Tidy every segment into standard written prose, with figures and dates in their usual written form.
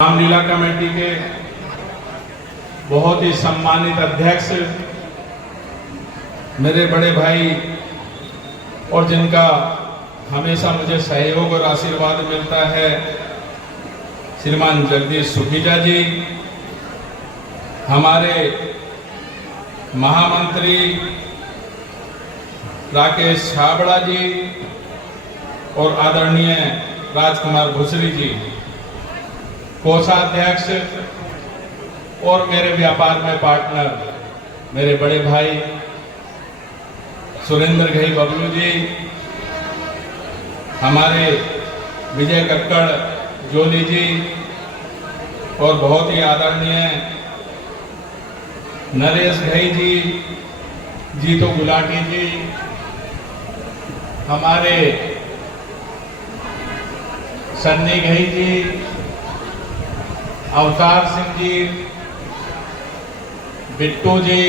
Ramlila committee के बहुत ही सम्मानित अध्यक्ष, मेरे बड़े भाई और जिनका हमेशा मुझे सहयोग और आशीर्वाद मिलता है, श्रीमान जगदीश सुखीजा जी, हमारे महामंत्री राकेश छाबड़ा जी और आदरणीय राजकुमार भुसरी जी, कोषाध्यक्ष और मेरे व्यापार में पार्टनर मेरे बड़े भाई सुरेंद्र घई बबलू जी, हमारे विजय कक्कड़ जोली जी और बहुत ही आदरणीय नरेश घई जी, जीतो गुलाटी जी, हमारे सन्नी घई जी, अवतार सिंह जी, बिट्टू जी,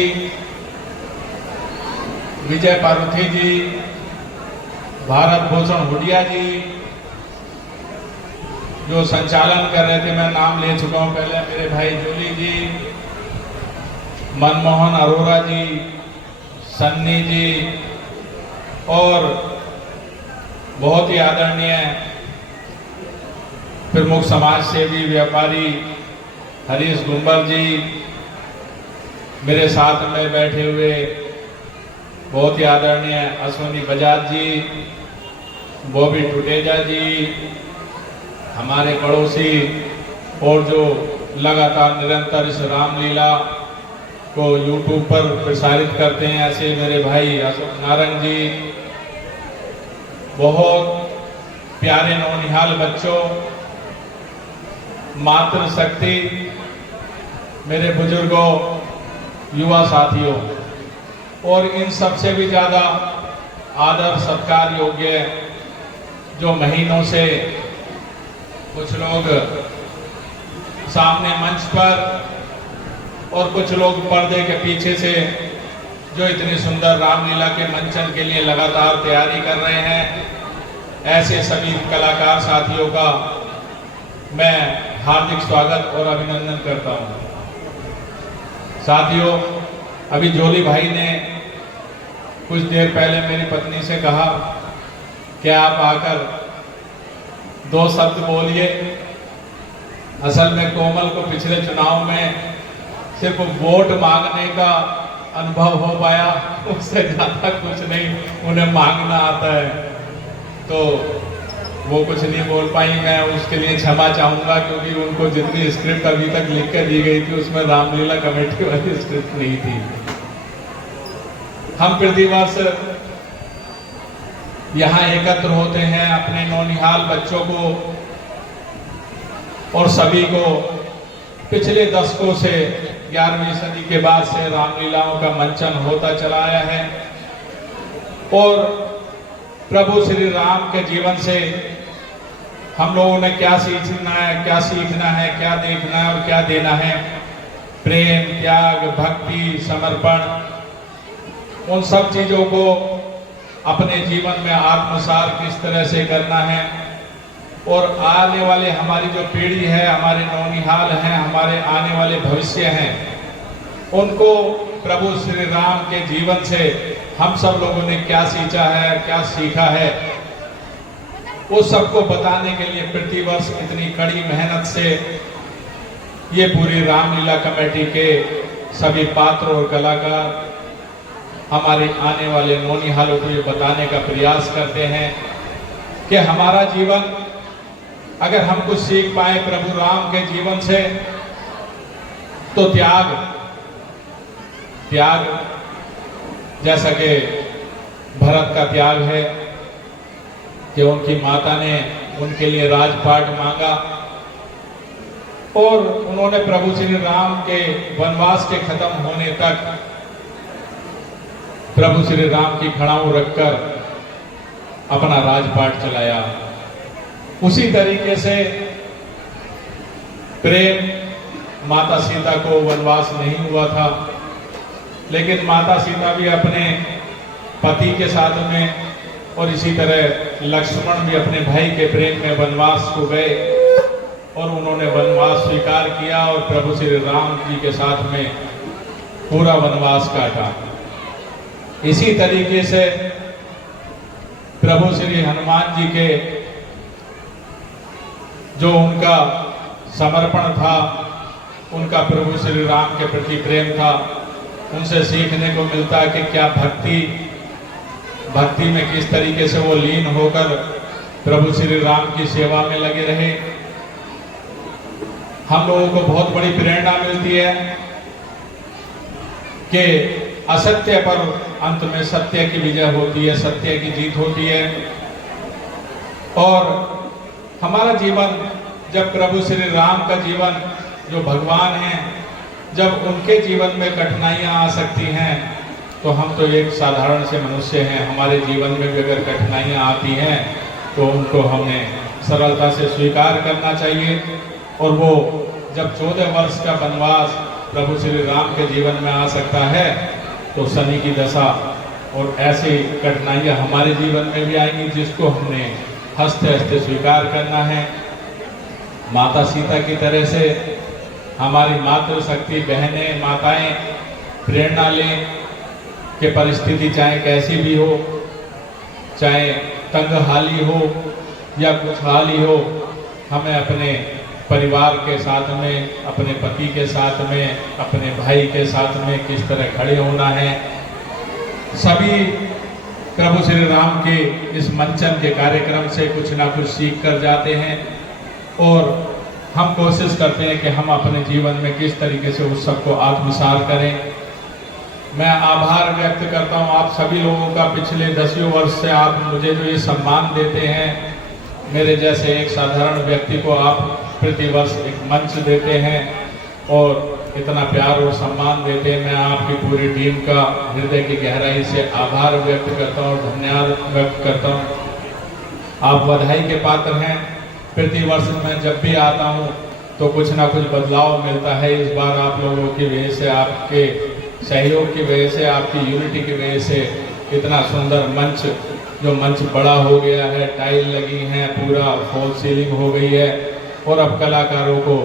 विजय पारुथी जी, भारत भूषण हुडिया जी जो संचालन कर रहे थे, मैं नाम ले चुका हूं पहले, मेरे भाई जोली जी, मनमोहन अरोरा जी, सन्नी जी और बहुत ही आदरणीय प्रमुख समाज सेवी व्यापारी हरीश गुंबर जी, मेरे साथ में बैठे हुए बहुत ही आदरणीय अश्विनी बजाज जी, बॉबी टुटेजा जी, हमारे पड़ोसी और जो लगातार निरंतर इस रामलीला को यूट्यूब पर प्रसारित करते हैं, ऐसे मेरे भाई अशोक नारंग जी, बहुत प्यारे नौनिहाल बच्चों, मातृशक्ति, मेरे बुजुर्गों, युवा साथियों और इन सबसे भी ज्यादा आदर सत्कार योग्य जो महीनों से कुछ लोग सामने मंच पर और कुछ लोग पर्दे के पीछे से जो इतनी सुंदर रामलीला के मंचन के लिए लगातार तैयारी कर रहे हैं, ऐसे सभी कलाकार साथियों का मैं हार्दिक स्वागत और अभिनंदन करता हूं। साथियों, अभी जोली भाई ने कुछ देर पहले मेरी पत्नी से कहा कि आप आकर दो शब्द बोलिए। असल में कोमल को पिछले चुनाव में सिर्फ वोट मांगने का अनुभव हो पाया, उससे ज्यादा कुछ नहीं उन्हें मांगना आता है, तो वो कुछ नहीं बोल पाई। मैं उसके लिए क्षमा चाहूंगा, क्योंकि उनको जितनी स्क्रिप्ट अभी तक लिख कर दी गई थी उसमें रामलीला कमेटी वाली स्क्रिप्ट नहीं थी। हम प्रतिवर्ष यहाँ एकत्र होते हैं अपने नौनिहाल बच्चों को और सभी को पिछले दशकों से 11वीं सदी के बाद से रामलीलाओं का मंचन होता चला आया है और प्रभु श्री राम के जीवन से हम लोगों ने क्या सीखना है, क्या देखना है और क्या देना है, प्रेम, त्याग, भक्ति, समर्पण, उन सब चीजों को अपने जीवन में आत्मसात किस तरह से करना है और आने वाले हमारी जो पीढ़ी है, हमारे नौनिहाल हैं, हमारे आने वाले भविष्य हैं, उनको प्रभु श्री राम के जीवन से हम सब लोगों ने क्या सीखा है, क्या सीखा है, उस सबको बताने के लिए प्रतिवर्ष इतनी कड़ी मेहनत से ये पूरी रामलीला कमेटी के सभी पात्र और कलाकार हमारे आने वाले नौनिहालों को ये बताने का प्रयास करते हैं कि हमारा जीवन, अगर हम कुछ सीख पाए प्रभु राम के जीवन से, तो त्याग जैसा कि भरत का त्याग है कि उनकी माता ने उनके लिए राजपाट मांगा और उन्होंने प्रभु श्री राम के वनवास के खत्म होने तक प्रभु श्री राम की खड़ाऊ रखकर अपना राजपाट चलाया। उसी तरीके से प्रेम, माता सीता को वनवास नहीं हुआ था, लेकिन माता सीता भी अपने पति के साथ में और इसी तरह लक्ष्मण भी अपने भाई के प्रेम में वनवास को गए और उन्होंने वनवास स्वीकार किया और प्रभु श्री राम जी के साथ में पूरा वनवास काटा। इसी तरीके से प्रभु श्री हनुमान जी के जो उनका समर्पण था, उनका प्रभु श्री राम के प्रति प्रेम था, उनसे सीखने को मिलता है कि क्या भक्ति में किस तरीके से वो लीन होकर प्रभु श्री राम की सेवा में लगे रहे। हम लोगों को बहुत बड़ी प्रेरणा मिलती है कि असत्य पर अंत में सत्य की विजय होती है, सत्य की जीत होती है। और हमारा जीवन, जब प्रभु श्री राम का जीवन जो भगवान हैं, जब उनके जीवन में कठिनाइयां आ सकती हैं, तो हम तो एक साधारण से मनुष्य हैं। हमारे जीवन में भी अगर कठिनाइयां आती हैं तो उनको हमें सरलता से स्वीकार करना चाहिए। और वो जब 14 वर्ष का वनवास प्रभु श्री राम के जीवन में आ सकता है, तो शनि की दशा और ऐसी कठिनाइयां हमारे जीवन में भी आएंगी, जिसको हमने हंसते हंसते स्वीकार करना है। माता सीता की तरह से हमारी मातृशक्ति बहनें, माताएं प्रेरणा लें कि परिस्थिति चाहे कैसी भी हो, चाहे तंग हाली हो या कुछ हाली हो, हमें अपने परिवार के साथ में, अपने पति के साथ में, अपने भाई के साथ में किस तरह खड़े होना है। सभी प्रभु श्री राम के इस मंचन के कार्यक्रम से कुछ ना कुछ सीख कर जाते हैं और हम कोशिश करते हैं कि हम अपने जीवन में किस तरीके से उस सबको आत्मसात करें। मैं आभार व्यक्त करता हूं आप सभी लोगों का, पिछले 10 वर्ष से आप मुझे जो ये सम्मान देते हैं, मेरे जैसे एक साधारण व्यक्ति को आप प्रतिवर्ष एक मंच देते हैं और इतना प्यार और सम्मान देते हैं। मैं आपकी पूरी टीम का हृदय की गहराई से आभार व्यक्त करता हूँ और धन्यवाद व्यक्त करता हूँ। आप बधाई के पात्र हैं। प्रतिवर्ष मैं जब भी आता हूँ तो कुछ ना कुछ बदलाव मिलता है। इस बार आप लोगों की वजह से, आपके सहयोग की वजह से, आपकी यूनिटी की वजह से इतना सुंदर मंच, जो मंच बड़ा हो गया है, टाइल लगी हैं, पूरा फॉल सीलिंग हो गई है और अब कलाकारों को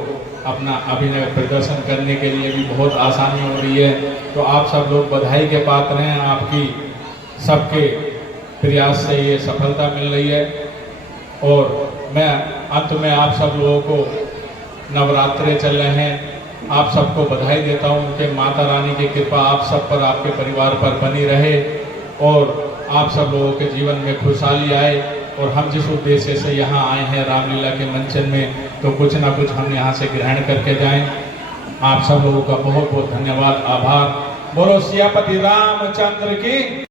अपना अभिनय प्रदर्शन करने के लिए भी बहुत आसानी हो रही है। तो आप सब लोग बधाई के पात्र हैं। आपकी सबके प्रयास से ये सफलता मिल रही है। और मैं अंत में आप सब लोगों को, नवरात्रे चल रहे हैं, आप सबको बधाई देता हूँ कि माता रानी की कृपा आप सब पर, आपके परिवार पर बनी रहे और आप सब लोगों के जीवन में खुशहाली आए। और हम जिस उद्देश्य से यहाँ आए हैं रामलीला के मंचन में, तो कुछ ना कुछ हम यहाँ से ग्रहण करके जाएं। आप सब लोगों का बहुत बहुत धन्यवाद, आभार। बोलो सियापति रामचंद्र की।